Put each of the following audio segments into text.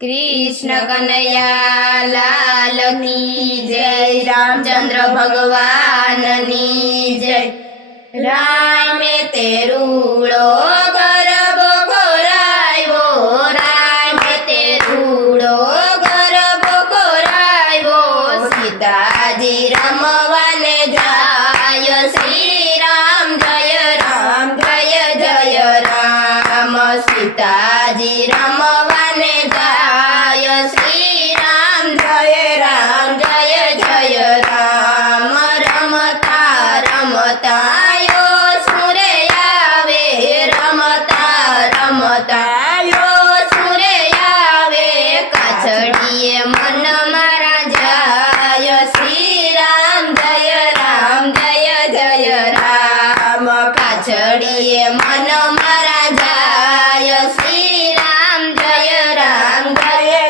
कृष्ण कन्हैया लाल की जय। रामचंद्र भगवान नी जय। रामे ते रूड़ो गरबो कोरायो, रामे ते रूड़ो गरबो कोरायो। सीताजी रमवाने जाय, श्री राम जय राम जय जय राम। सीताजी रमवाने जाय, श्री राम जय जय राम। रमता रमता यो सुरे आवे, रमता रमता यो सुरे आवे। काछड़ीए मन मारा जाय, श्री राम जय जय राम। काछड़ीए मन मारा जाय, श्री राम जय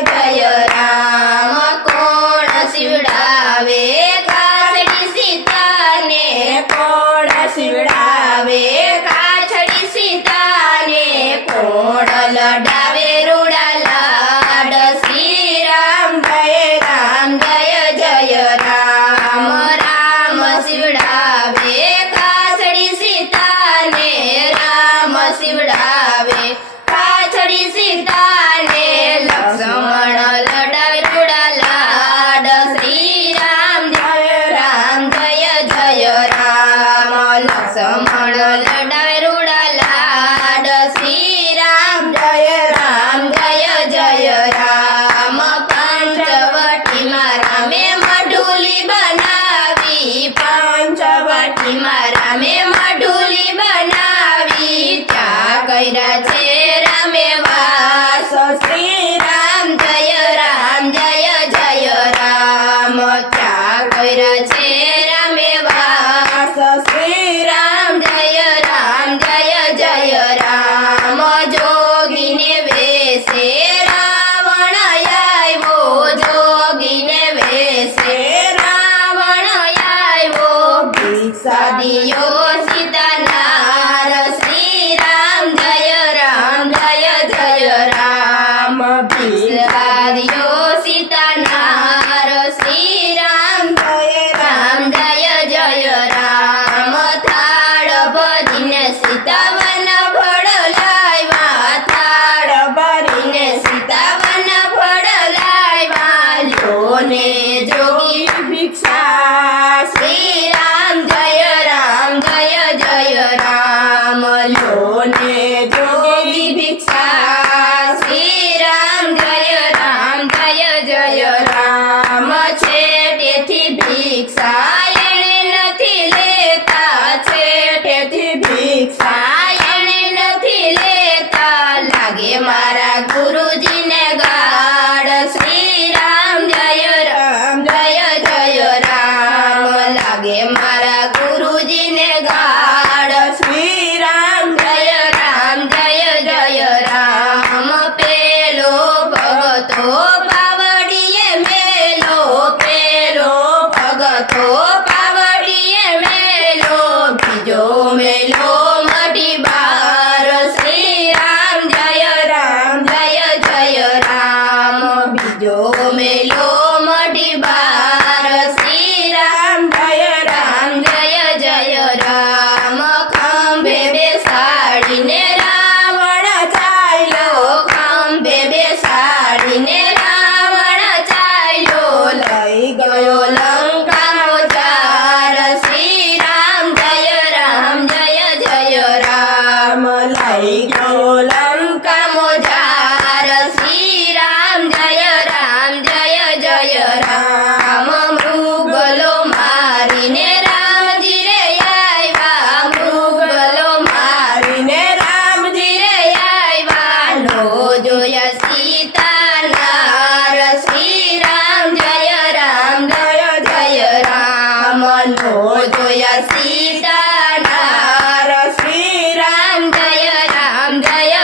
जय राम। कोण शिवड़ावे काछड़ी सीता ने, कोण शिवड़ावे काछड़ी सीता ने। कोण लडावे रूड़ा लाड, श्री राम जय जय राम। राम शिवड़ावे काछड़ी सीता ने, राम शिवड़ावे काछड़ी सीता ने। लक्ष्मण लडावे रूड़ा लाड, श्री राम जय जय राम। लक्ष्मण लडावे रूड़ा लाड, श्री राम जय जय राम। पंचवटी मारा में मडुली बनावी, पंचवटी मारा में मडुली बनावी। त्या कैरा छे रामे वास, श्री राम जय जय राम। त्या कैरा छे रामे वास, श्री राम जय जय राम। जोगीने वेशे रावण आव्यो, जोगीने वेशे रावण आव्यो। भिक्षा दियो सीतानार, श्री राम जय जय राम। भिक्षा दियो सीतानार, श्री राम जय जय राम। थाળ ભરીને સીતાવન ફળ લાવ્યા, થાળ ભરીને સીતાવન ફળ લાવ્યા। લોને જોગી ભિક્ષા, શ્રી રામ જય જય રામ। લોને જોગી ભિક્ષા, શ્રી રામ જય જય રામ। છેટેથી ભિક્ષા એણે નથી લેતા, છેટેથી ભિક્ષા એણે નથી લેતા। લાગે મારા ગુરુજીને ગાડ, શ્રી રામ જય જય રામ। લાગે મારા ગુરુજીને ગાડ, શ્રી રામ જય જય રામ। પેલો ભગતો પાવડીએ મેલો, પેલો ભગતો પાવડીએ મેલો। બીજો મેલો મઢી બાર, શ્રી રામ જય જય રામ। બીજો મેલો મઢી બાર, શ્રી રામ જય જય રામ। ખંભે બેસાડીને રાવણ ચાલ્યો, ખંભે બેસાડીને રાવણ ચાલ્યો। લઈ ગયો લંકાનો જાર, શ્રી રામ જય જય રામ। લઈ ગયો લંકાનો જાર, શ્રી રામ જય જય રામ। મૃગલો મારીને રામજી રે આવ્યા, મૃગલો મારીને રામજી રે આવ્યા। નો જોયા સીતાનાર, શ્રી રામ જય રામ। નો જોયા સીતાનાર, શ્રી રામ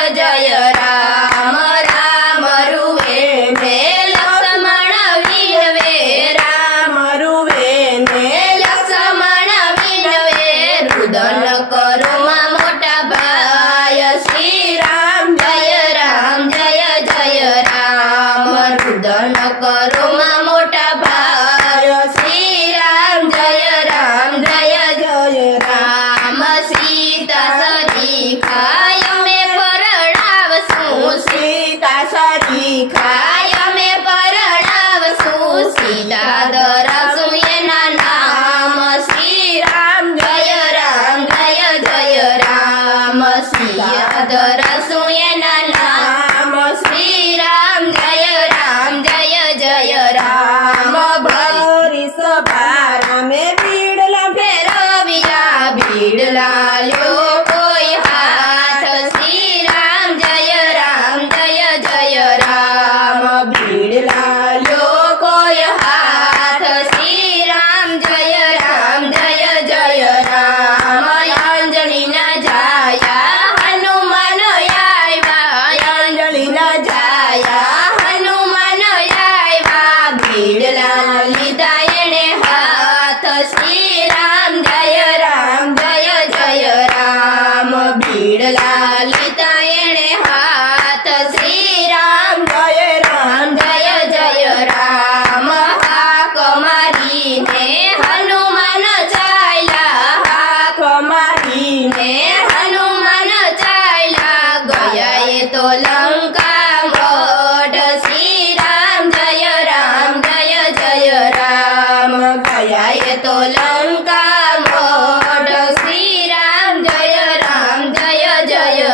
જય રામ। રામ રૂવે ને લક્ષ્મણ વિનવે, રામ રૂવે ને લક્ષ્મણ વિનવે। રુદન કરો માં મોટા ભાઈ, શ્રી રામ જય જય રામ। સરીખા અમે પરણાવશું સીતા ધરશું એના નામ શ્રી રામ જય રામ સીતા ધરશું એના નામ શ્રી રામ જય રામ ભરી સભા રામે બીડલા ફેરવ્યા બીડલા લ્યો કોઈ હાથ શ્રી રામ જય રામ બીડલા લ્યો કોઈ હાથ શ્રી રામ જય રામ અંજલિના જાયા હનુમાન આવ્યા અંજલિના જાયા હનુમાન આવ્યા બીડલા લીધા એણે હાથ શ્રી રામ જય રામ બીડલા લીધા એણે હાથ શ્રી રામ જય રામ હાક મારીને હનુમાન ચાલ્યા હાક મારીને હનુમાન ચાલ્યા ગયા એ તો લંકા મોઢ શ્રી રામ જય રામ ગયા એ તો લંકા મોઢ શ્રી રામ જય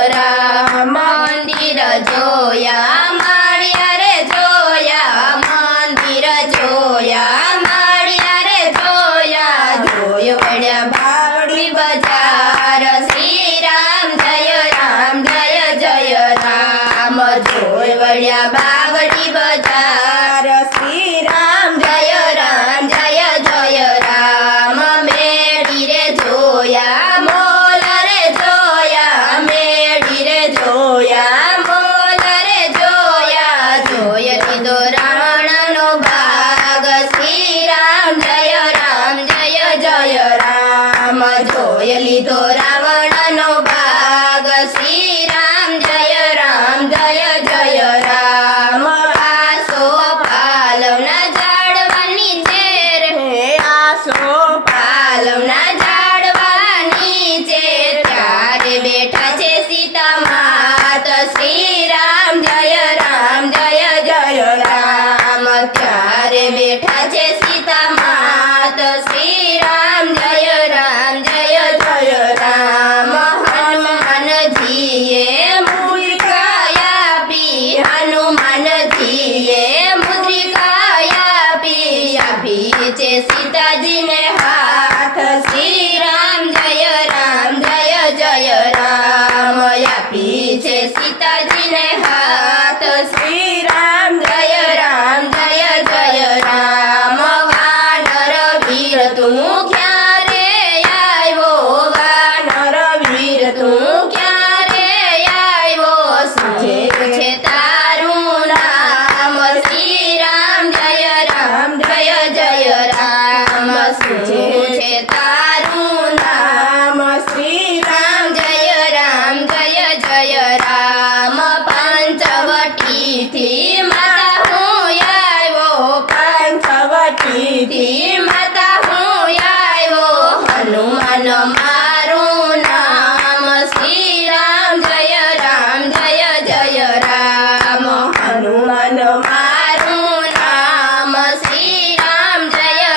રામ મંદિર જોયા માળિયા રે જોયા મંદિર જોયા માળિયા રે જોયા જોયો વળ્યા બાવડી બજાર શ્રી રામ જય રામ જોઈ વળ્યા બાવડી બજાર શ્રી રામ જય રામ મેળી રે જોયા મોલ રે જોયા મેળી રે જોયા મોલ રે જોયા જોય લીધો રાવણનો ભાગ શ્રી રામ જય રામ જોય લીધો રાવણનો ભાગ શ્રી રામ જય રામ આસો પાલવના ઝાડવાની ચેર આસો પાલવના ઝાડવાની છે ત્યારે બેઠા છે સીતા માત શ્રી રામ જય રામ ત્યારે બેઠા છે સીતા માત શ્રી રામ જય રામ હનુમાનજીએ મુદ્રિકા આપી હનુમાનજીએ મુદ્રિકા આપી છે સીતાજીને હાથ શ્રી રામ જય રામ આપી છે સીતાજીને હાથ શ્રી રામ જય રામ વાનર વીર તું ક્યારે આવ્યો વાનર વીર તું ક્યારે આવ્યો શું છે તારું નામ શ્રી રામ જય રામ શું છે તારું નામ શ્રી રામ જય રામ પંચવટીથી માતા હું આવ્યો પંચવટીથી માતા હું આવ્યો હનુમાન મારું નામ શ્રી રામ જય રામ હનુમાન મારું નામ શ્રી રામ જય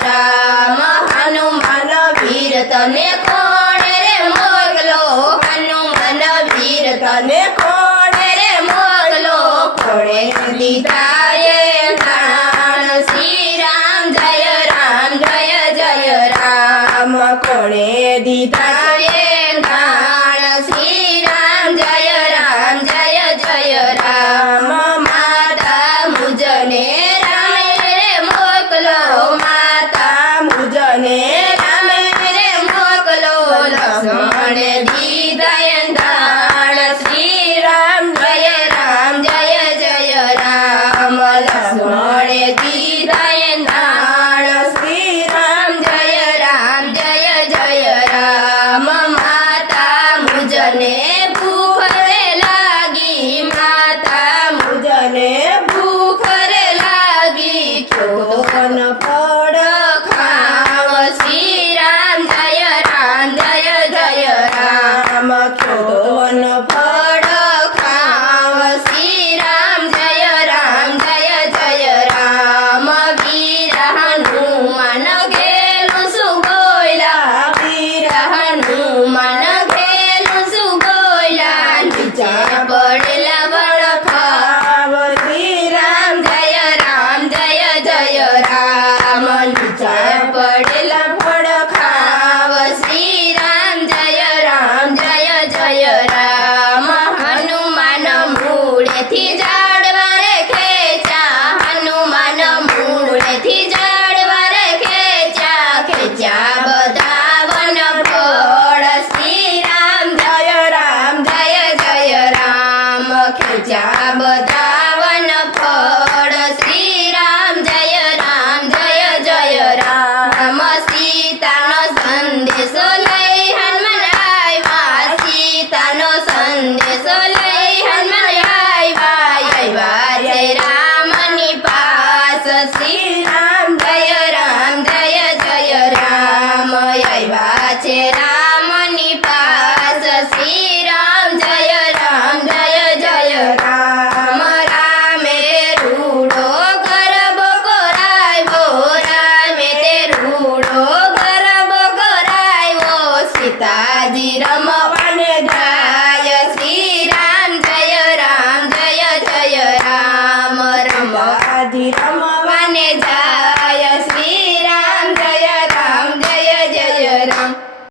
રામ હનુમાન વીર તને કોણ રે મોકલો હનુમાન વીર તને કોણ રે મોકલો કોણે દીધા એ નાણ શ્રી રામ જય રામ કોણે દીધા એ નાણ શ્રી રામ જય રામ માતા મુજને રામે રે મોકલો માતા મુજને રામે રે મોકલો લક્ષ્મણ દીધા દાણ શ્રી રામ જય રામ લક્ષ્મણ દીધા દાણ શ્રી રામ જય રામ માતા મુજને ભૂખ રે લાગી માતા મુજને ભૂખ રે લાગી કોન ફળ ખાવ શ્રી રામ જય રામ રામ ફળ ખાવ મૂળેથી ઝાડવા રે ખેંચ્યા હનુમાન મૂળેથી ઝાડવા રે ખેંચ્યા ખેંચ્યા બધા વનફળ શ્રી રામ જય રામ જય જય રામ ખેંચ્યા બધા વનફળ શ્રી રામ જય રામ જય જય રામ સીતાનો સંદેશો લઈ હનુમાન આવ્યા સીતાનો સંદેશો લઈ હનુમાન આવ્યા જય રામની પાસ શ્રી રામ જય રામ જય જય રામ આવ્યા છે રામની પાસ શ્રી રામ જય રામ જય જય રામ રામે રૂડો ગરબો કરાવ્યો રામે તે રૂડો ગરબો કરાવ્યો સીતાજી રમવાને જાય